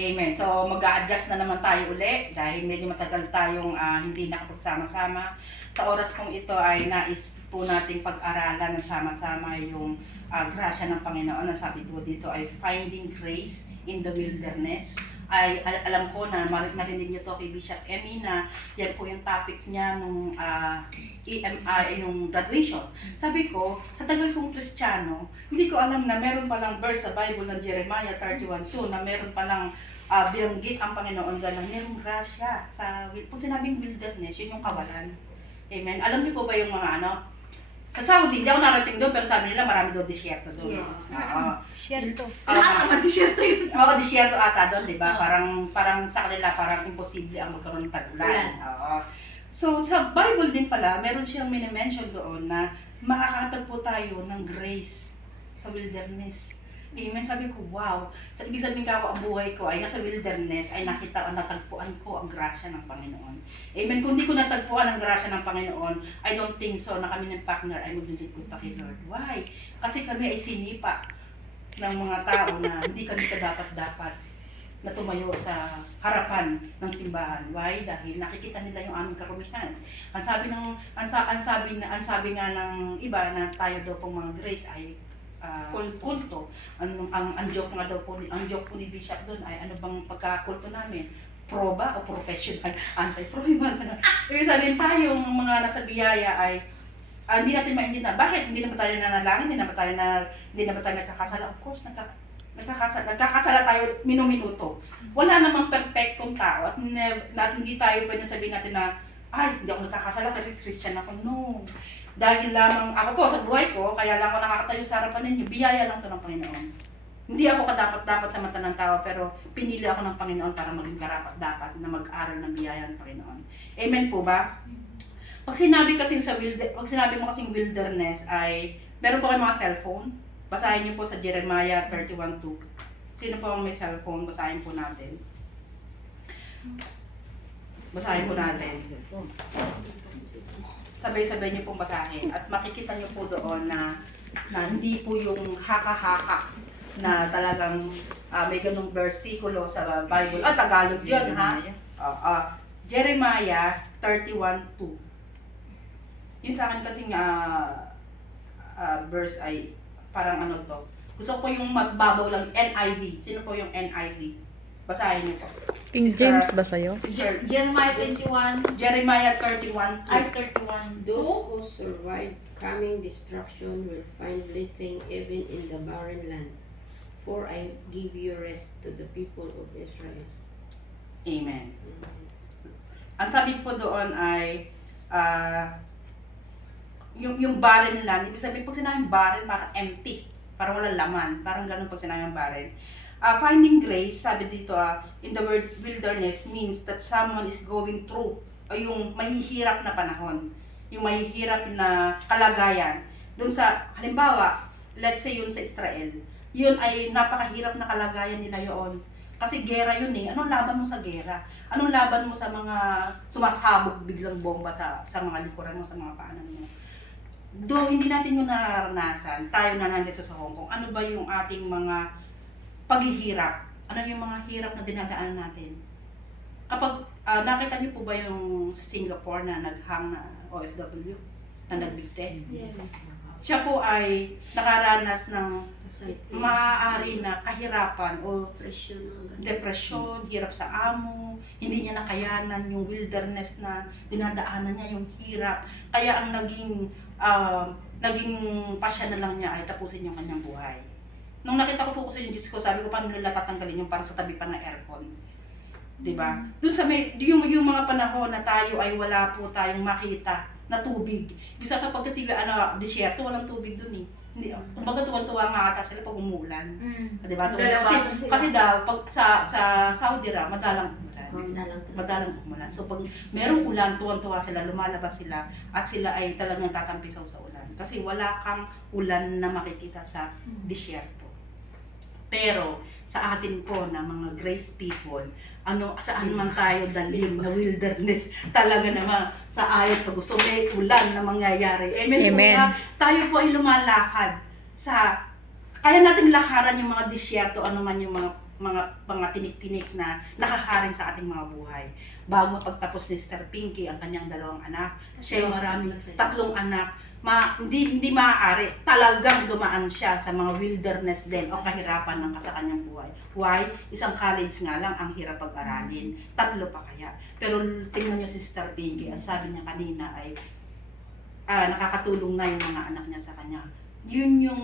Amen. So mag-a-adjust na naman tayo uli dahil medyo matagal tayong hindi nakapagsama-sama. Sa oras pong ito ay nais po nating pag-aralan ng sama-sama yung grasya ng Panginoon. Ang sabi po dito ay finding grace in the wilderness. Ay alam ko na narinig niyo to kay Bishop Emmy na yan po yung topic niya nung EMI, nung graduation. Sabi ko, sa tagal kong Kristiyano, hindi ko alam na meron palang verse sa Bible ng Jeremiah 31:2 na meron palang binanggit ang Panginoon dahil merong grasya sa, pag sinabing wilderness, yun yung kawalan. Amen. Alam niyo po ba yung mga sa Saudi, hindi ako narating doon, pero sabi nila marami doon disyerto doon. Yes. Disyerto. Lahat naman disyerto yun. Oo, disyerto ata doon, di ba? Parang sa kanila, parang imposible ang magkaroon ng tag-ulan. Oo. So, sa Bible din pala, meron siyang minimension doon na makakatagpo tayo ng grace sa wilderness. Amen. Sabi ko, wow. Sa ibig sabihin ko, ang buhay ko ay nasa wilderness, ay natagpuan ko ang grasya ng Panginoon. Amen. Kung di ko natagpuan ang grasya ng Panginoon, I don't think so na kami ng partner ay maglilingkod pa kay Lord. Why? Kasi kami ay sinipa ng mga tao na hindi kami dapat na tumayo sa harapan ng simbahan. Why? Dahil nakikita nila yung aming karumihan. Ang sabi nga ng iba na tayo daw pong mga grace ay kulto. Ang joke nga daw po, ang joke po ni Bishop doon ay ano bang pagkakulto namin? Pro ba o professional? Anti-pro yung mga ganun. Ibig sabihin tayong mga nasa biyaya ay hindi natin maintindihan. Bakit? Hindi naman tayo nanalangin, hindi naman tayo nagkakasala. Of course, nagkakasala tayo minuminuto. Wala namang perfectong tao at hindi tayo pwede sabihin natin na hindi ako nagkakasala kasi Christian ako. No. Dahil lamang ako po sa buhay ko, kaya lang ako nakakatayo sa harapan ninyo, biyaya lang to ng Panginoon. Hindi ako kadapat-dapat sa mata ng tao, pero pinili ako ng Panginoon para maging karapat-dapat na mag-aral ng biyaya ng Panginoon. Amen po ba? Pag sinabi mo kasing wilderness ay, meron po kayong mga cellphone? Basahin niyo po sa Jeremiah 31:2. Sino po ang may cellphone? Basahin po natin. Basahin po natin. Sabay-sabay niyo pong basahin at makikita niyo po doon na hindi po yung haka-haka na talagang may ganung versikulo sa Bible. Tagalog yun ha? Jeremiah 31:2. Yun sa akin kasing verse ay parang ano to. Gusto ko yung mababaw lang, NIV. Sino po yung NIV? Basahin niyo po. King James ba sa'yo? Jeremiah 21. Jeremiah 31:2. Ay, 31. Those who survive coming destruction will find blessing even in the barren land. For I give you rest to the people of Israel. Amen. Ang sabi po doon ay yung barren land, ibig sabihin pag sinabing barren, parang empty, parang walang laman, parang ganun pag sinabing barren. Finding grace, sabi dito, in the word wilderness means that someone is going through yung mahihirap na panahon, yung mahihirap na kalagayan. Doon sa, halimbawa, let's say yun sa Israel, yun ay napakahirap na kalagayan nila yun. Kasi gera yun eh. Anong laban mo sa gera? Anong laban mo sa mga sumasabog biglang bomba sa mga likuran mo, sa mga paanan mo? Doon hindi natin yung nararanasan, tayo na nandito sa Hong Kong, ano ba yung ating mga paghihirap? Ano yung mga hirap na dinadaanan natin? Kapag nakita niyo po ba yung sa Singapore na naghang na OFW na nagbigte? Yes. Siya po ay nakaranas ng maaari na kahirapan o depresyon, hirap sa amo, hindi niya nakayanan yung wilderness na dinadaanan niya, yung hirap. Kaya ang naging pasya na lang niya ay tapusin yung kanyang buhay. Nung nakita ko po kasi yung Diyos ko, sabi ko paano nila tatanggalin yung parang sa tabi pa ng aircon. Diba? Doon sa yung mga panahon na tayo ay wala po tayong makita na tubig. Bisa kapag kasi disyerto, walang tubig doon eh. Hindi, kumbaga tuwan-tuwa nga ata sila pag umuulan. Diba? Kasi daw, pag sa Saudi madalang umulan. So pag merong ulan, tuwan-tuwa sila, lumalabas sila, at sila ay talagang tatampisaw sa ulan. Kasi wala kang ulan na makikita sa disyerto. Pero sa atin po na mga grace people, saan man tayo dalhin na wilderness, talaga naman sa ayat sa gusto may ulan na mangyayari. Amen. Amen. Tayo po ay lumalakad kaya natin lakaran yung mga disyerto, ano man yung mga mga tinik-tinik na nakaharing sa ating mga buhay. Bago pagtapos ni Sister Pinky ang kanyang 2 anak, siya yung maraming 3 anak, hindi maaari. Talagang dumaan siya sa mga wilderness din o kahirapan ng sa kanyang buhay. Why? Isang college nga lang ang hirap pag-aralin. 3 pa kaya. Pero tingnan niyo si Sister Pinky, ang sabi niya kanina ay nakakatulong na yung mga anak niya sa kanya. Yun yung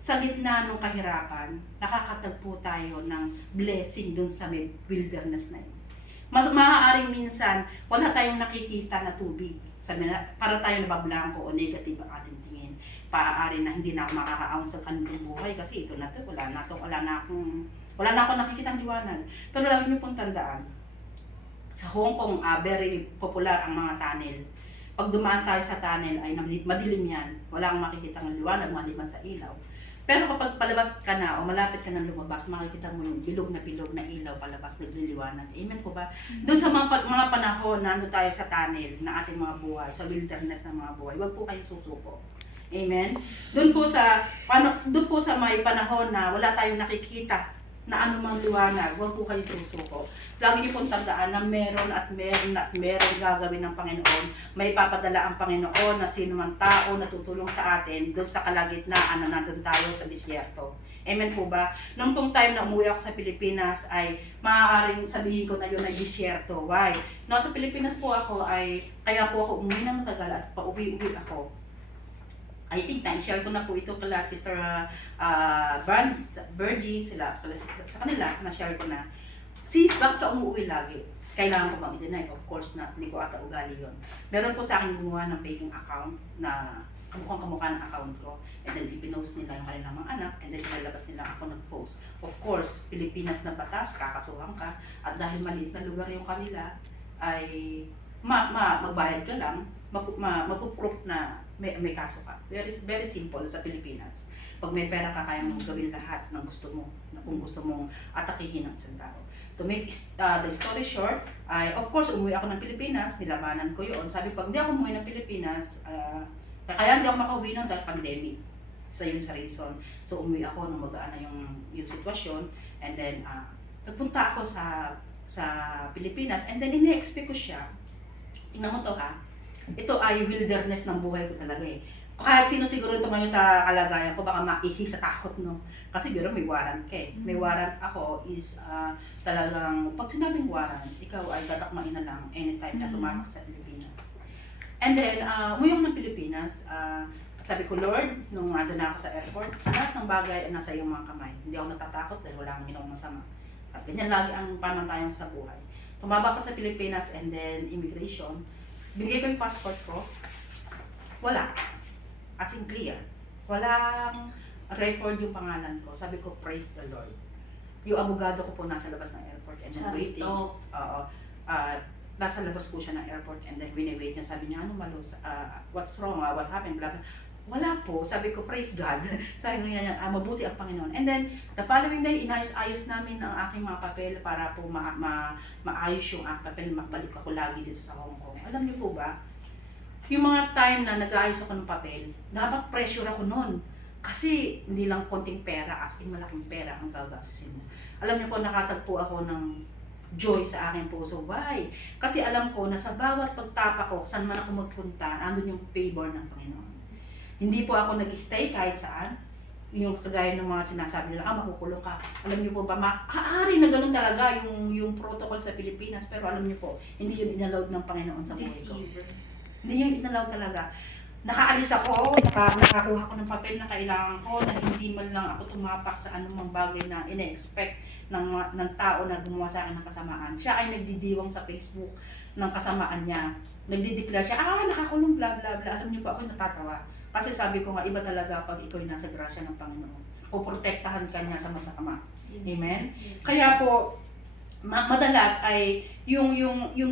sa gitna ng kahirapan, nakakatagpo tayo ng blessing dun sa may wilderness na yun. Mas maaaring minsan, wala tayong nakikita na tubig. Sabi na, para tayo nabablanko o negative ang ating tingin. Paaari na hindi na ako makakaahon sa kanilang buhay kasi ito na to, wala na akong nakikita ng liwanag. Pero lagi niyo pong tandaan, sa Hong Kong, very popular ang mga tunnel. Pag dumaan tayo sa tunnel ay madilim yan. Wala kang makikita ng liwanag maliban sa ilaw. Pero kapag palabas ka na o malapit ka na lumabas, makikita mo yung bilog na ilaw palabas, nagliliwanag. Amen po ba? Doon sa mga panahon na ano tayo sa tunnel na ating mga buhay, sa wilderness ng mga buhay, huwag po kayong susuko. Amen? Doon po sa may panahon na wala tayong nakikita na anumang liwanag, huwag po kayo susuko. Lagi niyo pong tandaan na meron gagawin ng Panginoon. May papadala ang Panginoon na sino man tao na tutulong sa atin doon sa kalagitnaan na nandun tayo sa disyerto. Amen po ba? Nung pong time na umuwi ako sa Pilipinas ay maaaring sabihin ko na yun ay disyerto. Why? Nasa Pilipinas po ako ay kaya po ako umuwi ng matagal at pauwi-uwi ako. I think share ko na po ito kala Sister Virgie, sa kanila, na-share ko na. Sis, bakit ka umuwi lagi? Kailangan ko bang i-deny? Of course not, hindi ko ata ugali yun. Meron po sa akin gumawa ng faking account na kamukhang-kamukha ng account ko. And then ipinost nila yung kanilang mga anak and then ilalabas nila ako nag-post. Of course, Pilipinas na batas, kakasuhan ka. At dahil maliit na lugar yung kanila, ay magbayad ka lang, mapuproof na may kaso ka. Very simple sa Pilipinas. Pag may pera ka, kaya mong gawin lahat ng gusto mo, na kung gusto mong atakihin ang isang tao. To make the story short, of course, umuwi ako ng Pilipinas, nilabanan ko yun. Sabi pag hindi ako umuwi ng Pilipinas, kaya hindi ako makauwi nun dahil pandemic. Isa yun sa reason. So umuwi ako nung magaan na yung sitwasyon. And then, nagpunta ako sa Pilipinas and then ini-expect ko siya. Tingnan mo to ha. Ito ay wilderness ng buhay ko talaga eh. Kahit sino siguro tumayo sa kalagayan ko, baka maihi sa takot, no? Kasi biro may warrant ka eh. May warrant ako is talagang, pag sinabing warrant, ikaw ay tatakmain na lang anytime na tumapak sa Pilipinas. And then, umuwi ako ng Pilipinas, sabi ko, Lord, nung nandun na ako sa airport, lahat ng bagay ay nasa iyong mga kamay. Hindi ako natatakot dahil wala akong ginawang masama. At ganyan lagi ang pamantayan ko sa buhay. Tumaba ko sa Pilipinas and then immigration. Binigay ko yung passport ko. Wala. As in clear. Walang record yung pangalan ko. Sabi ko, praise the Lord. Yung abogado ko po nasa labas ng airport and then waiting. Nasa labas po siya ng airport and then wini-wait niya. Sabi niya, ano Malos? What's wrong? What happened? Blah, blah. Wala po. Sabi ko, praise God. Sabi ko niya, mabuti ang Panginoon. And then, the following day, inayos-ayos namin ang aking mga papel para po maayos yung aking papel. Makbalik ako lagi dito sa Hong Kong. Alam niyo po ba, yung mga time na nag-aayos ako ng papel, dapat pressure ako noon. Kasi hindi lang konting pera, as in malaking pera ang gagastusin mo. Alam niyo po, nakatagpo ako ng joy sa aking puso. Why? Kasi alam ko na sa bawat pagtapa ko, saan man ako magpunta, andun yung favor ng Panginoon. Hindi po ako nag-stay kahit saan. Yung kagaya ng mga sinasabi nila, makukulong ka. Alam niyo po ba, maaari na ganun talaga yung protocol sa Pilipinas. Pero alam niyo po, hindi yun inallowed ng Panginoon sa buhay ko. Hindi yun inallowed talaga. Nakaalis ako, nakakuha ko ng papel na kailangan ko, na hindi man lang ako tumapak sa anumang bagay na ine-expect ng tao na gumawa sa akin ng kasamaan. Siya ay nagdidiwang sa Facebook ng kasamaan niya. Nagdideclare siya, nakakulong, bla bla bla. Alam niyo po, ako natatawa. Kasi sabi ko nga, iba talaga pag ikaw nasa grasya ng Panginoon. Puprotektahan ka niya sa masama. Amen? Yes. Kaya po, madalas ay yung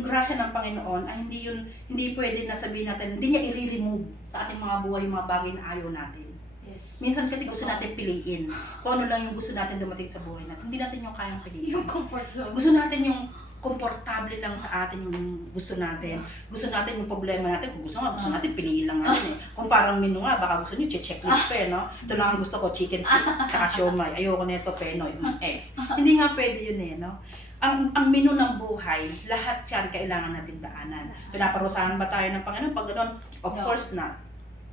grasya ng Panginoon ay hindi pwede na sabihin natin, hindi niya i-remove sa ating mga buhay yung mga bagay na ayaw natin. Yes. Minsan kasi gusto natin piliin. Kung ano lang yung gusto natin dumating sa buhay natin. Hindi natin yung kayang piliin. Yung comfort zone. Gusto natin yung komportable lang sa atin yung gusto natin. Gusto natin yung problema natin. Kung gusto natin, piliin lang natin eh. Kung parang menu nga, baka gusto nyo, checklist pa eh, no? Ito lang ang gusto ko, chicken, tsaka siomay. Ayoko nito, penoy, eggs. Hindi nga pwede yun eh, no? Ang menu ng buhay, lahat yan kailangan natin daanan. Pinaparusahan ba tayo ng Panginoon? Pag gano'n, of course not.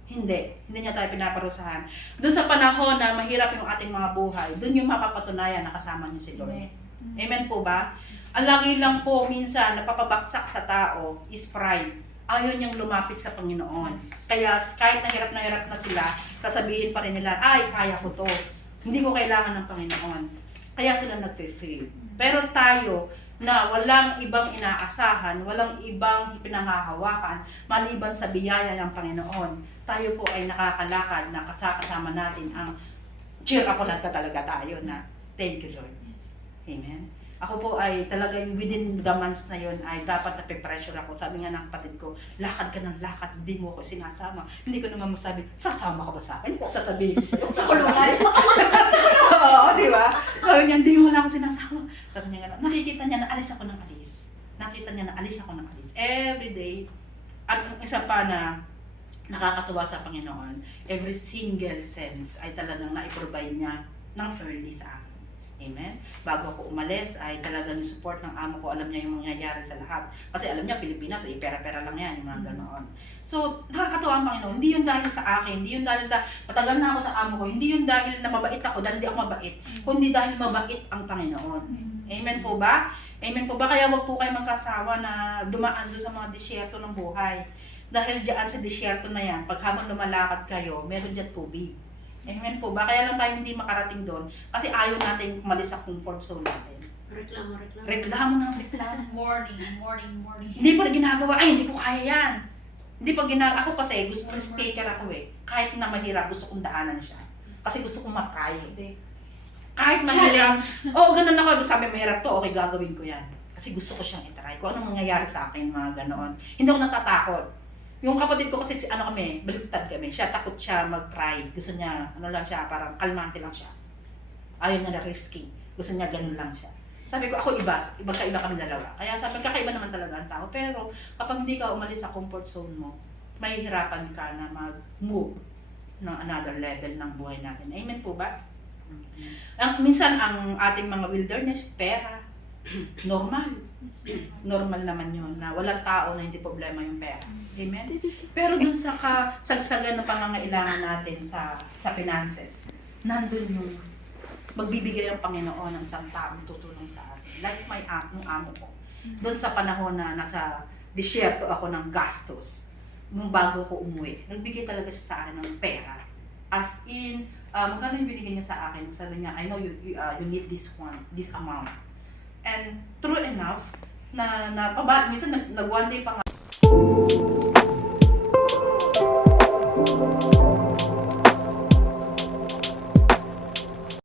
Hindi niya tayo pinaparusahan. Doon sa panahon na mahirap yung ating mga buhay, doon yung mapapatunayan na kasama niyo si Lord. Amen po ba? Ang lagi lang po minsan napapabaksak sa tao is pride. Ayaw niyang lumapit sa Panginoon. Kaya kahit na hirap na sila, sasabihin pa rin nila, ay, kaya ko to. Hindi ko kailangan ng Panginoon. Kaya sila nagfe-fail. Pero tayo, na walang ibang inaasahan, walang ibang pinangahawakan, maliban sa biyaya ng Panginoon, tayo po ay nakakalakad na kasama natin ang cheer up lang talaga tayo na thank you Lord. Amen. Ako po ay talagang within the months na yon ay dapat nape-pressure ako. Sabi nga ng kapatid ko, lakad ka ng lakad, hindi mo ako sinasama. Hindi ko naman masabi, sasama ka ba sa akin? Kung sasabihin ko sa'yo, sa kulungan. Oo, di ba? Sabi niya, hindi mo na ako sinasama. Sabi niya nga, nakikita niya na alis ako ng alis. Nakita niya na alis ako ng alis. Every day. At ang isa pa na nakakatuwa sa Panginoon, every single sense ay talagang na-provide niya ng early sa akin. Amen? Bago ako umalis, ay talagang yung support ng amo ko, alam niya yung mangyayari sa lahat. Kasi alam niya, Pilipinas, pera-pera lang yan, yung mga ganoon. So, nakakatuwa ang Panginoon. Hindi yun dahil sa akin, hindi yun dahil matagal na ako sa amo ko, hindi yun dahil na mabait ako, dahil hindi ako mabait, kundi dahil mabait ang Panginoon. Amen po ba? Amen po ba? Kaya wag po kayo magkasawa na dumaan doon sa mga disyerto ng buhay. Dahil diyan sa disyerto na yan, pag habang lumalakad kayo, meron diyan tubig. Amen po ba? Kaya lang tayo hindi makarating doon kasi ayaw natin umalis sa comfort zone natin. Reklamo. Reklamo. Morning. Hindi pa ginagawa, ay hindi ko kaya yan. Hindi pa ginagawa. Ako kasi gusto risk taker ako eh. Kahit na mahirap, gusto kong daanan siya. Kasi gusto kong matry. Kahit mahirap. Oo, ganun ako. Sabi mahirap to, okay gagawin ko yan. Kasi gusto ko siyang itry. Kung anong mangyayari sa akin, mga ganoon. Hindi ako natatakot. Yung kapatid ko kasi baliktad kami. Siya takot siya mag-try. Gusto niya, lang siya, parang kalmante lang siya. Ayaw niya na risky. Gusto niya ganun lang siya. Sabi ko, ako kaiba kami dalawa. Kaya sabi, kakaiba naman talaga ang tao. Pero kapag hindi ka umalis sa comfort zone mo, mahihirapan ka na mag-move ng another level ng buhay natin. Amen po ba? Minsan ang ating mga wilderness, pera, normal. Normal naman yun na walang tao na hindi problema yung pera. Amen? Pero dun sa kasagsagan ng pangangailangan natin sa finances, nandun yung magbibigay ang Panginoon ng isang taong tutulong sa atin. Like yung amo ko. Dun sa panahon na nasa disyerto ako ng gastos, nung bago ko umuwi, nagbigay talaga siya sa akin ng pera. As in, magkano yung binigay niya sa akin? Sabi niya, I know you need this amount. And true enough, minsan nag one day pa nga